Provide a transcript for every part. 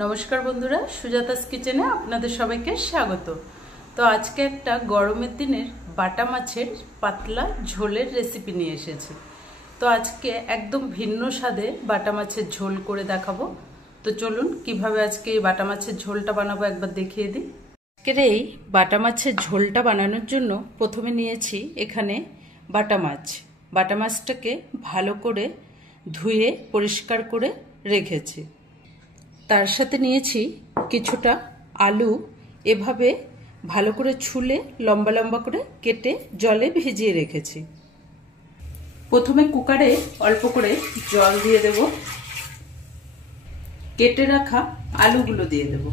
नमस्कार बंधुरा सुजातास किचेने आपनादेर सबाइके स्वागत। तो आज के एकटा गरमेर दिनेर बाटा माछेर पातला झोलेर रेसिपि निये एसेछि। तो आज के एकदम भिन्न स्वादे बाटा माछेर झोल करे देखाबो। तो चलुन किभाबे आज के बाटा माछेर झोलटा बानाबो एकबार देखिए दिई। आजकेर एई बाटा माछेर झोलटा बानानोर जोन्नो प्रथमे नियेछि एखाने बाटा माछ। बाटा माछटाके भालो करे धुए परिष्कार करे रेखेछि। तार साथे नियेछि किछुटा आलू एभाবে भालो करे छुले लम्बा लम्बा करे केटे जले भिजिए रेखेछि। प्रथमे कुकारे अल्प करे जल दिए देब, केटे राखा आलूगुलो दिए देब,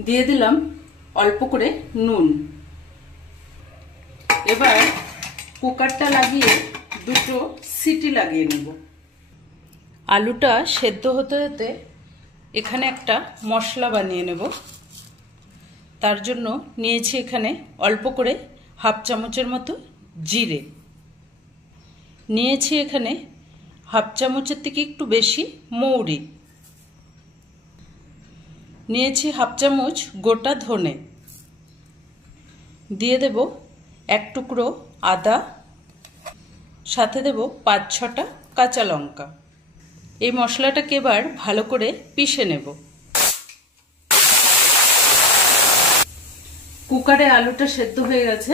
दिए दिलाम अल्प करे नुन। एबार कुकारटा लागिए दुटो सीटी लागिए नेब। आलूटा सेদ্ধ होते होते एखाने एकटा मशला बानिए नेब। तार जोन्नो नियेछि एखाने अल्प करे हाफ चामचेर मतो जिरे, नियेछि एखाने हाफ चामचेर थेके एकटु बेशी मौरी, नियेछि हाफ चामच गोटा धने, दिए देब एक टुकरो आदा, साथे देब 5-6टा काँचा लंका। এই মশলাটাকে এবার ভালো করে পিষে নেব। কুকারে আলুটা সেদ্ধ হয়ে গেছে।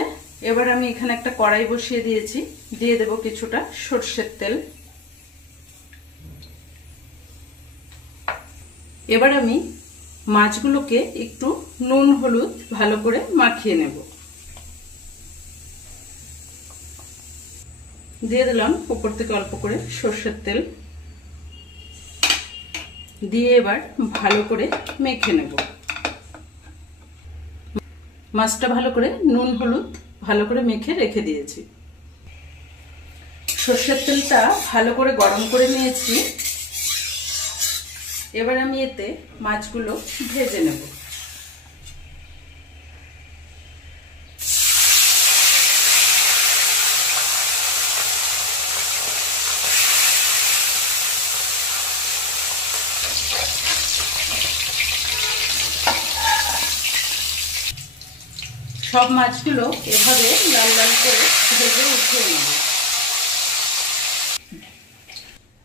এবার আমি এখানে একটা কড়াই বসিয়ে দিয়েছি, দিয়ে দেব কিছুটা সরষের তেল। এবার আমি মাছগুলোকে একটু নুন হলুদ ভালো করে মাখিয়ে নেব। দিয়ে দিলাম উপর থেকে অল্প করে সরষের তেল, দিয়ে এবার ভালো করে মেখে নেব। মাছটা ভালো করে নুন হলুদ ভালো করে মেখে রেখে দিয়েছি। সরষের তেলটা ভালো করে গরম করে নিয়েছি। এবার আমি এতে মাছগুলো ভেজে নেব। सब মাছগুলো এভাবে লাল লাল করে ভেজে উঠিয়ে নেব।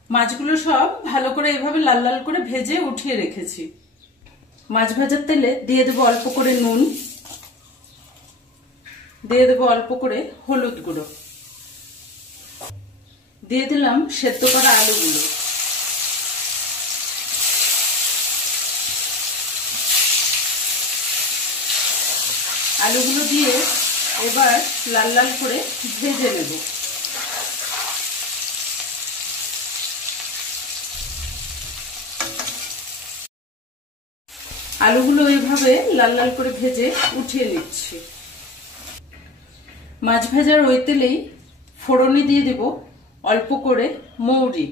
মাছগুলো সব ভালো করে এভাবে লাল লাল করে ভেজে উঠিয়ে রেখেছি। মাছ ভাজার তেলে দিয়ে দেব অল্প করে নুন, দিয়ে দেব অল্প করে হলুদ গুঁড়ো, দিয়ে দিলাম সেদ্ধ করা আলুগুলো, আলুগুলো দিয়ে এবার লাল লাল করে ভেজে নেব। আলুগুলো এইভাবে লাল লাল করে ভেজে উঠিয়ে নিচ্ছি। মাছ ভাজার ওই তেলেই ফোড়নে দিয়ে দেব অল্প করে মৌরি।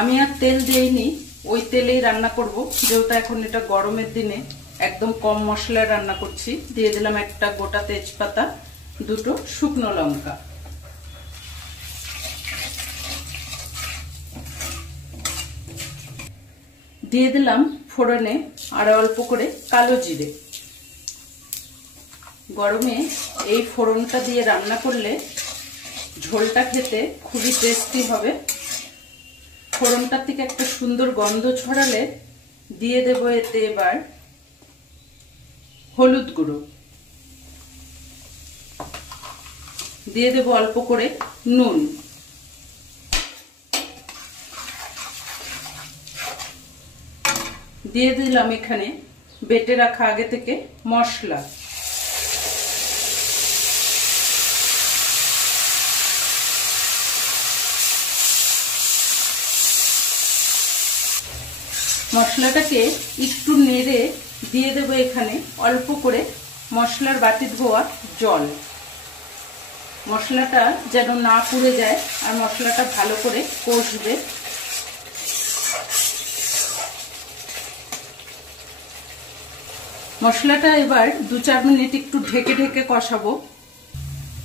আমি আর তেল দেইনি, ওই তেলেই রান্না করব, যেহেতু এখন এটা গরমের দিনে একদম কম মশলায় রান্না করছি। দিয়ে দিলাম একটা গোটা তেজপাতা, দুটো শুকনো লঙ্কা, দিয়ে দিলাম ফোড়নে আর অল্প করে কালো জিরে। গরমে এই ফোড়নটা দিয়ে রান্না করলে ঝোলটা খেতে খুবই টেস্টি হবে। ফোড়নটার থেকে একটা সুন্দর গন্ধ ছড়ালে দিয়ে দেব এতে এবার হলুদ গুঁড়ো, দিয়ে দেব অল্প করে নুন, দিয়ে দিলাম এখানে বেটে রাখা আগে থেকে মশলা। মশলাটাকে একটু নেড়ে দিয়ে দেব এখানে অল্প করে মশলার বাটি ধোয়া জল। মশলাটা যেন না পুড়ে যায় আর মশলাটা ভালো করে কষবে। মশলাটা এবার 2-4 মিনিট একটু ঢেকে ঢেকে কষাবো।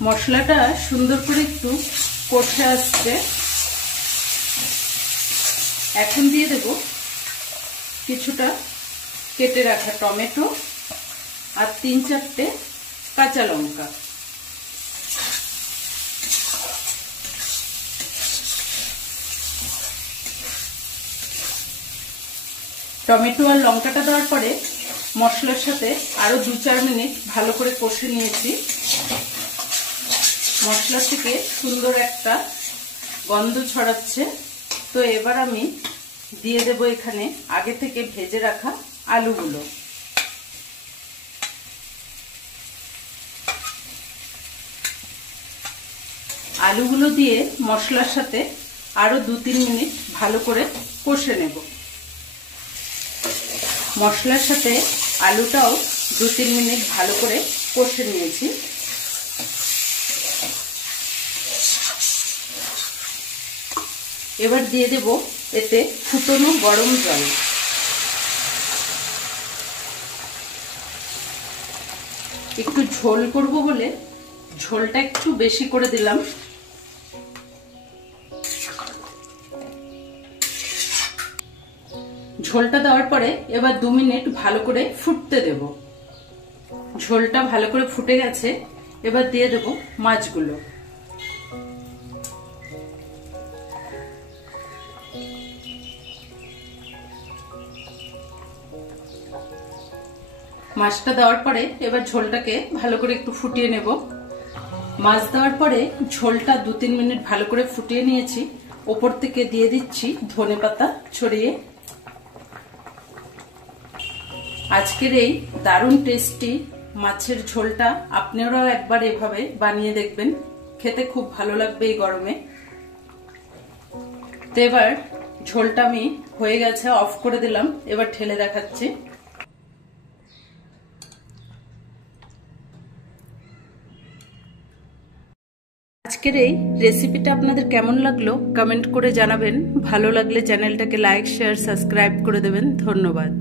মশলাটা সুন্দর করে একটু কষে আসছে। এখন দিয়ে দেব কিছুটা কেটে রাখা টমেটো আর 3-4টে কাঁচা লঙ্কা। টমেটো আর লঙ্কাটা দেওয়ার পরে মশলার সাথে আরো 2-4 মিনিট ভালো করে কষে নিয়েছি। মশলা থেকে সুন্দর একটা গন্ধ ছড়াচ্ছে। তো এবার আমি দিয়ে দেব এখানে আগে থেকে ভেজে রাখা আলুগুলো। আলুগুলো দিয়ে মশলার সাথে আরো 2-3 মিনিট ভালো করে কষে নেব। মশলার সাথে আলুটাও 2-3 মিনিট ভালো করে কষে নিয়েছি। এবার দিয়ে দেব এতে ফুটনো গরম জল। একটু ঝোল করব বলে ঝোলটা একটু বেশি করে দিলাম। ঝোলটা দেওয়ার পরে এবার 2 মিনিট ভালো করে ফুটতে দেব। ঝোলটা ভালো করে ফুটে গেছে। এবার দিয়ে দেব মাছগুলো। মাছটা দেওয়ার পরে এবার ঝোলটাকে ভালো করে একটু ফুটিয়ে নেব। মাছ দেওয়ার পরে ঝোলটা 2-3 মিনিট ভালো করে ফুটিয়ে নিয়েছি। ওপর থেকে দিয়ে দিচ্ছি ধনেপাতা ছড়িয়ে। আজকের এই দারুণ টেস্টি মাছের ঝোলটা আপনারাও একবার এভাবে বানিয়ে দেখবেন, খেতে খুব ভালো লাগবে এই গরমে। তো এবার ঝোলটা আমি হয়ে গেছে, অফ করে দিলাম। এবার ঢেলে দেখাচ্ছি। আজকের এই রেসিপিটা আপনাদের কেমন লাগলো কমেন্ট করে জানাবেন। ভালো লাগলে চ্যানেলটাকে লাইক, শেয়ার, সাবস্ক্রাইব করে দেবেন। ধন্যবাদ।